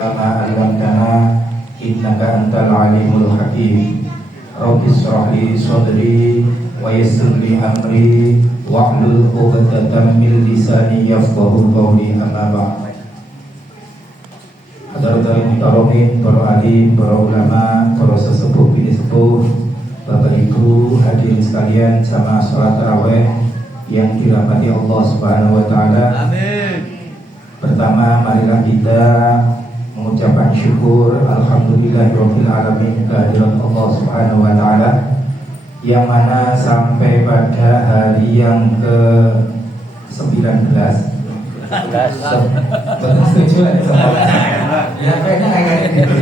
Kama 'allamtana innaka antal alimul hakim. Rabbi shrah li sadri wa yassir li amri wahlul 'uqdatam min lisani yafqahu qawli. Amma ba'd. Hadirin karamin, para alim, para ulama, para sesepuh bini sepuh, Bapak Ibu hadirin sekalian, jamaah salat tarawih yang dirahmati Allah Subhanahu wa taala. Amin. Pertama, marilah kita mengucapkan syukur alhamdulillahirabbil alamin kehadirat Allah Subhanahu wa taala, yang mana sampai pada hari yang ke-19 betul setuju ya kayaknya kayak gitu.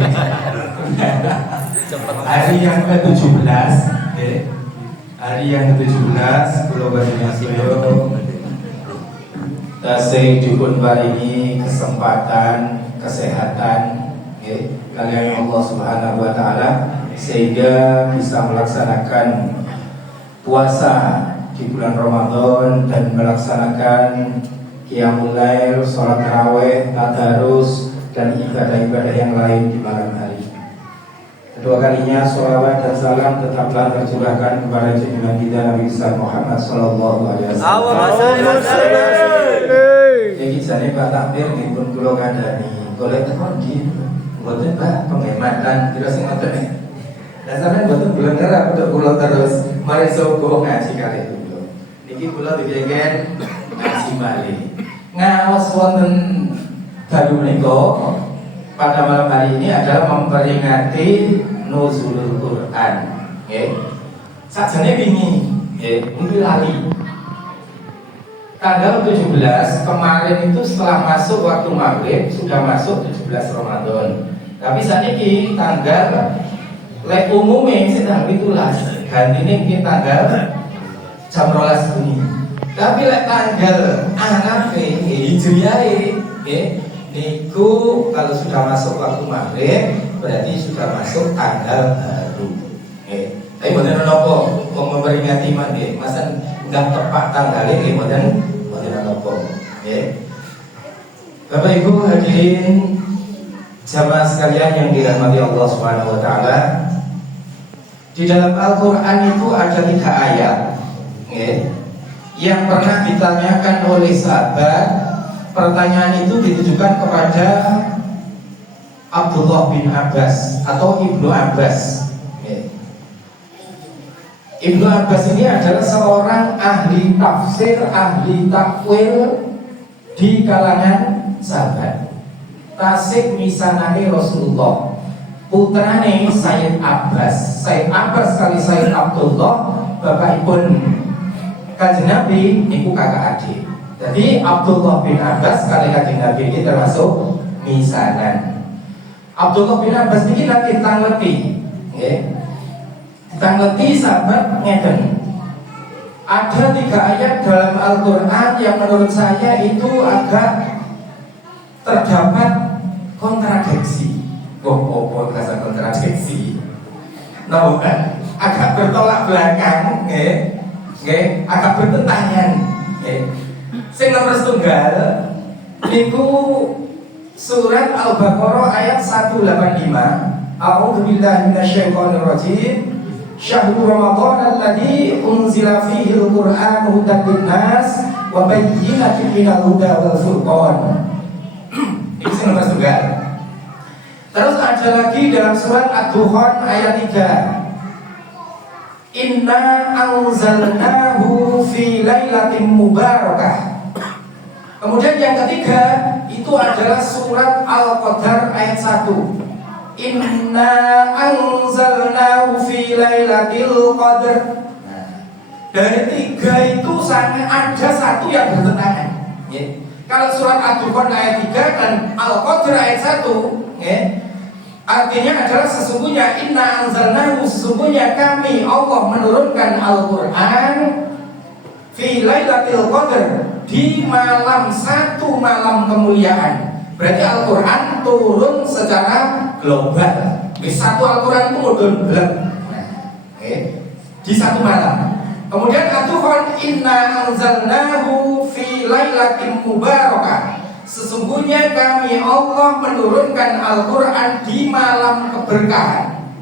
Hari yang ke-17 hari yang ke-17 Pulau Baniasoyo tasih dipun paringi kesempatan kesehatan kalian Allah Subhanahu wa taala sehingga bisa melaksanakan puasa di bulan Ramadan dan melaksanakan qiyamul lail, salat tarawih, tadarus dan ibadah-ibadah yang lain di malam hari. Kedua kalinya sholawat dan salam tetaplah tercurahkan kepada junjungan kita Nabi Muhammad sallallahu alaihi wasallam. Jadi jane Pak Takbir dipun kula kandhani, golek tekon nggih. Mboten Pak, penghematan kira sing ngoten iki. Lah sampeyan mboten blenger apa tok kula terus mari sogo ngaji kalih kula. Niki kula dipengin ngaji malih. Ngaos wonten dalu menika pada malam hari ini adalah memperingati nuzulul Quran. Nggih. Sajane wingi, nggih, mungkin lali. Tanggal 17 kemarin itu setelah masuk waktu maghrib sudah masuk 17 Ramadan. Tapi saat ini tanggal lek umumnya sedang 17. Gantine mungkin tanggal jam 12 bunyi. Tapi lek tanggal anafe hijriah niku kalau sudah masuk waktu maghrib berarti sudah masuk tanggal baru. Tapi mboten napa wong memperingati mangke, masa enggak tepat tanggalnya nggih mboten napa. Bapak Ibu hadirin jamaah sekalian yang dirahmati Allah Subhanahu wa taala, di dalam Al-Qur'an itu ada 3 ayat yang pernah ditanyakan oleh sahabat. Pertanyaan itu ditujukan kepada Abdullah bin Abbas atau Ibnu Abbas. Ibnu Abbas ini adalah seorang ahli tafsir, ahli takwil di kalangan sahabat. Tasik misanane Rasulullah, putrane Sayyid Abbas. Sayyid Abbas kali Sayyid Abdullah, bapakipun Kanjeng Nabi niku kakak adik. Jadi Abdullah bin Abbas kali Kanjeng Nabi ini termasuk misanan. Abdullah bin Abbas ini lagi tangleti, tangleti sahabat ngeten. Ada 3 ayat dalam Al-Quran yang menurut saya itu agak terdapat kontradiksi. Apa rasa kontradiksi? Nah, agak bertolak belakang, agak bertentangan. Sing nomor setunggal niku surat Al-Baqarah ayat 185. A'udzubillahi minasyaitonir rajim. Syahrul Ramadan alladzi unzila fihi al-Qur'an hudan lin-nas wa bayyinatin minal huda wal furqan. Itu sing nomor setunggal. Terus ada lagi dalam surat Ad-Dukhan ayat 3. Inna anzalnahu fi lailatin mubarakah. Kemudian yang ketiga itu adalah surat Al-Qadar ayat 1. Inna anzalnahu fi lailatul qadr. Dari 3 itu ada 1 yang bertentangan. Kalau surat Ad-Dukhan ayat 3 dan Al-Qadr ayat 1, artinya adalah sesungguhnya inna anzalnahu, sesungguhnya kami Allah menurunkan Al-Quran fi lailatul qadr, di malam 1 malam kemuliaan. Berarti Al-Quran turun secara global. Satu Al-Quran itu mudun blek di 1 malam. Kemudian Ad-Dukhan inna anzalnahu fi lailatin mubarakah, Sesungguhnya kami Allah menurunkan Al-Quran di malam keberkahan,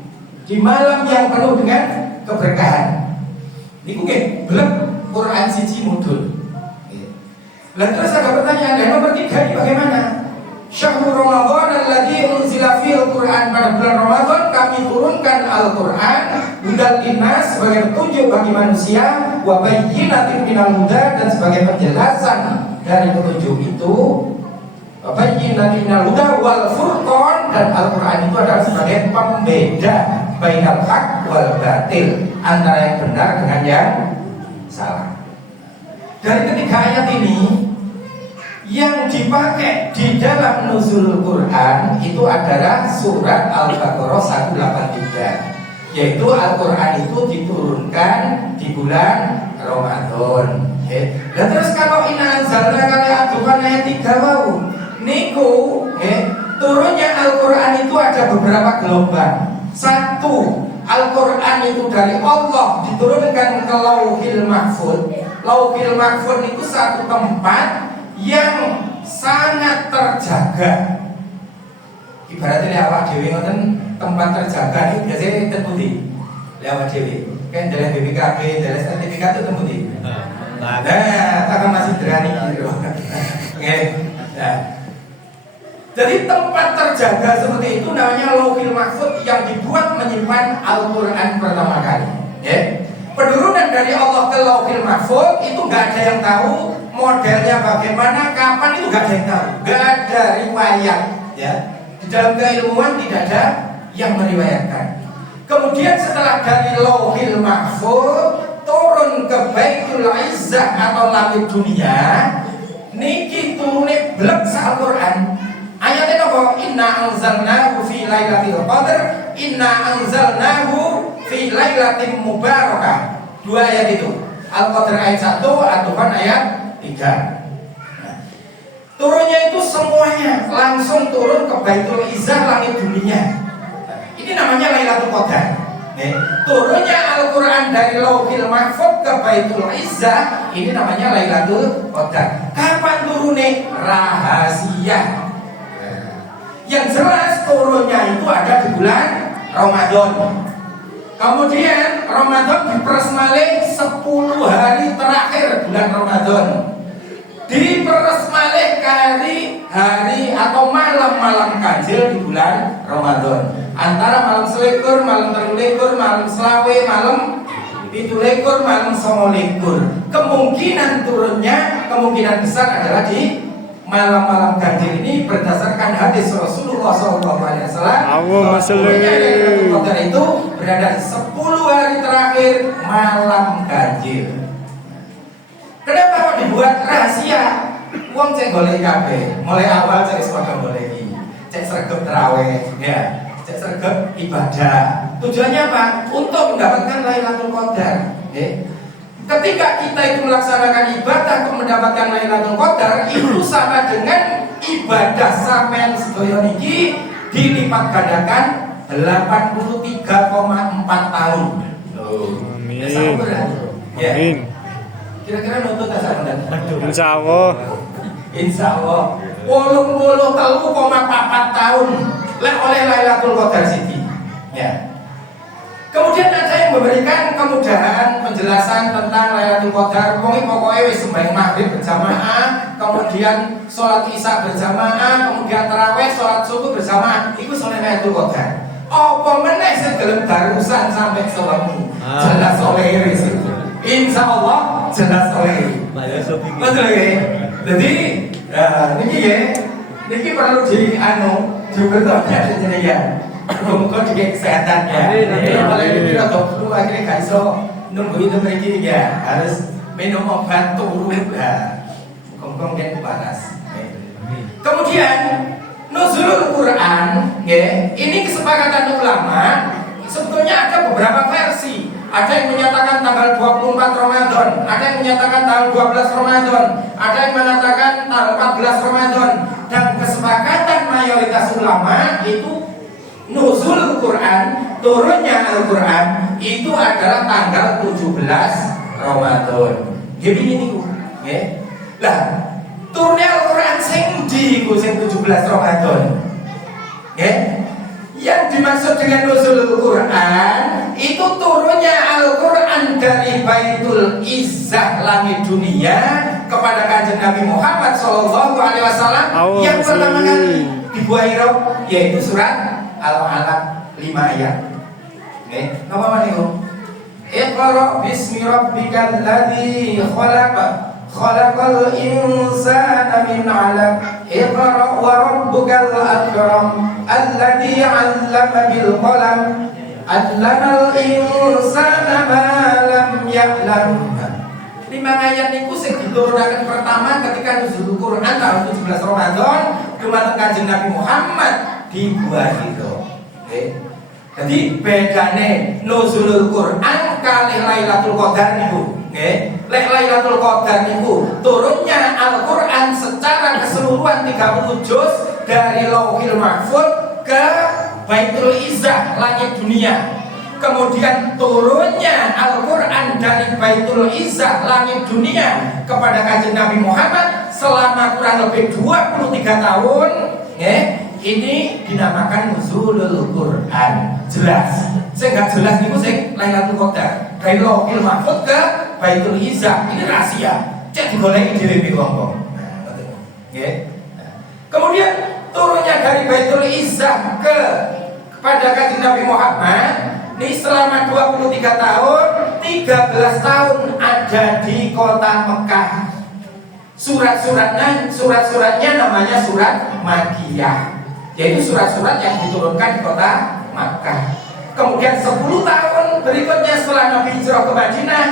di malam yang penuh dengan keberkahan. Ini mungkin belum Quran siji mudul. Lalu terus ada pertanyaan, dan nomor 3 ini bagaimana? Syahrul Ramadan alladzi unzila fil Quran, pada bulan Ramadan kami turunkan Al-Quran hudal linnas, sebagai petunjuk bagi manusia, wa bayyinatin minal huda, dan sebagai penjelasan dari petunjuk itu, wa bayyinatin minal huda wal furqan, dan Al-Quran itu adalah sebagai pembeda bainal haq wal batil, antara yang benar dengan yang salah. Dari ketiga ayat ini, yang dipakai di dalam nuzulul Quran itu adalah surat Al-Baqarah 183, yaitu Al-Quran itu diturunkan di bulan Ramadan. Dan terus kalau inna anzalna kali atukan ayat 3 wau niku, turunnya Al-Quran itu ada beberapa gelombang. Satu, Al-Quran itu dari Allah diturunkan ke Lauhil Mahfuz. Lauhil Mahfuz itu satu tempat yang sangat terjaga. Ibaratnya awak dhewe ngoten, tempat terjaga itu biasanya temputi. Awak dhewe kan dalam BPKB, dalam sertifikat itu temputi. Nah, takkan masih berani gitu. Oke. Nah, jadi tempat terjaga seperti itu namanya Lauhil Mahfuz, yang dibuat menyimpan Al-Quran pertama kali. Penurunan dari Allah ke Lauhil Mahfuz itu nggak ada yang tahu modelnya bagaimana, kapan, itu nggak ada yang tahu, nggak ada riwayat. Di dalam keilmuan tidak ada yang meriwayatkan. Kemudian setelah dari Lauhil Mahfuz turun ke Baitul Izzah atau langit dunia, niki turune blek Al-Quran. Ayatnya apa? Inna anzalnahu fi lailatul qadar, inna anzalnahu fi lailatin mubarakah. Dua ayat itu, Al-Qadar ayat 1, At-Tuhan ayat 3. Turunnya itu semuanya langsung turun ke Baitul Izzah, langit dunia. Ini namanya Lailatul Qadar. Turunnya Al-Quran dari Lauhil Mahfuz ke Baitul Izzah, ini namanya Lailatul Qadar. Kapan turunnya? Rahasia. Yang jelas turunnya itu ada di bulan Ramadan. Kemudian Ramadan diperes malih 10 hari terakhir bulan Ramadan. Diperes malih hari atau malam-malam ganjil di bulan Ramadan. Antara malam selikur, malam telulikur, malam selawe, malam pitulikur, malam songolikur. Kemungkinan turunnya, kemungkinan besar adalah di malam-malam ganjil ini, berdasarkan hadis Rasulullah SAW. Lailatul Qadar itu berada di 10 hari terakhir malam ganjil. Kenapa kok dibuat rahasia? Wong cek golek kabeh, mulai awal cek sekolah goleki, cek sregep tarawih, cek sregep ibadah. Tujuannya apa? Untuk mendapatkan Lailatul Qadar. Ketika kita itu melaksanakan ibadah untuk mendapatkan Lailatul Qadar, itu sama dengan ibadah sampean sedaya niki dilipat gandakan 83,4 tahun. Amin. Kira-kira nutut tak sampean? Insya Allah 83,4 tahun oleh Lailatul Qadar siji. Kemudian ada yang memberikan kemudahan penjelasan tentang Lailatul Qadar. Pokoknya wis sembahyang maghrib berjamaah, kemudian sholat isya berjamaah, kemudian tarawih, sholat subuh berjamaah. Itu sholat Lailatul Qadar. Apa meneh sing gelem darusan sampai sewengi? Jelas oleh itu. Insya Allah jelas oleh. Betul ya. Jadi niki perlu diberitahukan jadi ya. Muka juga kesehatan ya. Apalagi kita dokter akhirnya gak bisa nunggu itu pergi ya, harus minum obat turun ya. Muka kan panas. Kemudian nuzulul Quran, ini kesepakatan ulama. Sebetulnya ada beberapa versi. Ada yang menyatakan tanggal 24 Ramadan, ada yang menyatakan tanggal 12 Ramadan, ada yang mengatakan tanggal 14 Ramadan. Dan kesepakatan mayoritas ulama itu nuzul Quran, turunnya Al-Quran itu adalah tanggal 17 Ramadan. Jadi ini lah, Turunnya Al-Quran sing di sing 17 Ramadan. Yang dimaksud dengan nuzulul Quran itu turunnya Al-Quran dari Baitul Izzah langit dunia kepada kanjeng Nabi Muhammad Sallallahu Alaihi Wasallam yang pertama kali di Gua Hira, yaitu surat Al-Alaq 5 ayat. Nama mana itu? Iqra bismi rabbikal ladzi khalaq khalaqal insana min 'alaq iqra wa rabbukal akram alladzi 'allama bil qalam 'allamal insana ma lam ya'lam. 5 ayat niku sing diturunaken pertama ketika nuzul Quran tahun 17 Ramadan dumateng Kanjeng Nabi Muhammad di Gua Hira. Jadi bedane nuzulul Quran kalih Lailatul Qadar niku. Lek Lailatul Qadar niku turunnya Al-Qur'an secara keseluruhan 30 juz dari Lauhil Mahfuz ke Baitul Izzah langit dunia. Kemudian turunnya Al-Qur'an dari Baitul Izzah langit dunia kepada kanjeng Nabi Muhammad selama kurang lebih 23 tahun, ini dinamakan nuzulul Quran. Jelas. Saya nggak jelas niku sing Lailatul Qadar dari Lauhil Mahfuz ke Baitul Izzah. Ini rahasia. Cek digoleki dhewe wong-wong. Kemudian turunnya dari Baitul Izzah kepada kanjeng Nabi Muhammad ini selama 23 tahun, 13 tahun ada di kota Mekah. Surat-suratnya namanya surat Makkiyah, yaitu surat-surat yang diturunkan di kota Makkah. Kemudian 10 tahun berikutnya setelah Nabi hijrah ke Madinah,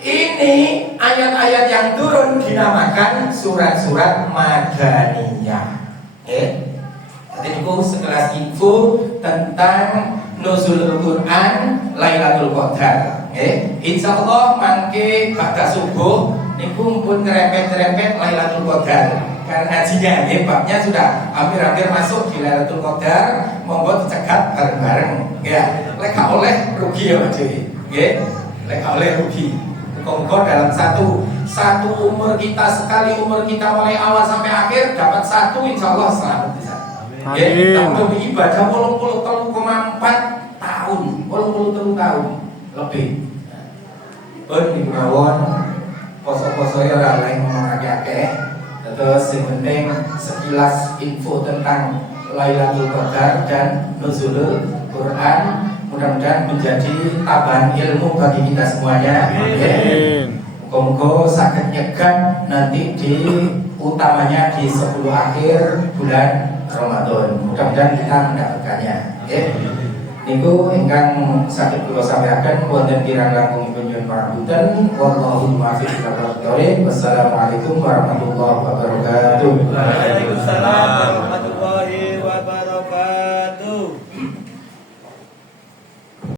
ini ayat-ayat yang turun dinamakan surat-surat Madaniyah. Jadi itu sekelas info tentang nuzulul Quran Lailatul Qadar. Insyaallah mangke pada subuh niku pun ngerempet-ngerempet Lailatul Qadar. Karena ngajinya babnya sudah hampir-hampir masuk di Lailatul Qadar, monggo dicegat bareng-bareng. Ya, lek gak oleh rugi ya Mas Dewi. Nggih. Lek gak oleh rugi. Monggo dalam satu umur kita, sekali umur kita mulai awal sampai akhir dapat satu, insyaallah selamat bisa. Untuk ibadah 83,4 tahun, 83 tahun lebih. Di mawon poso-poso ya ora lain ngomong akeh. Terus yang penting sekilas info tentang Lailatul Qadar dan nuzulul Quran mudah-mudahan menjadi tambahan ilmu bagi kita semuanya. Muga-muga saged nyegat nanti di utamanya di 10 akhir bulan Ramadan. Mudah-mudahan kita mendapatkannya. Niku ingkang saged kula sampaikan wonten kirang langkung nyuwun pangapunten. Wallahu muwaffiq ila aqwamit thoriq. Wassalamualaikum warahmatullahi wabarakatuh. Waalaikumsalam.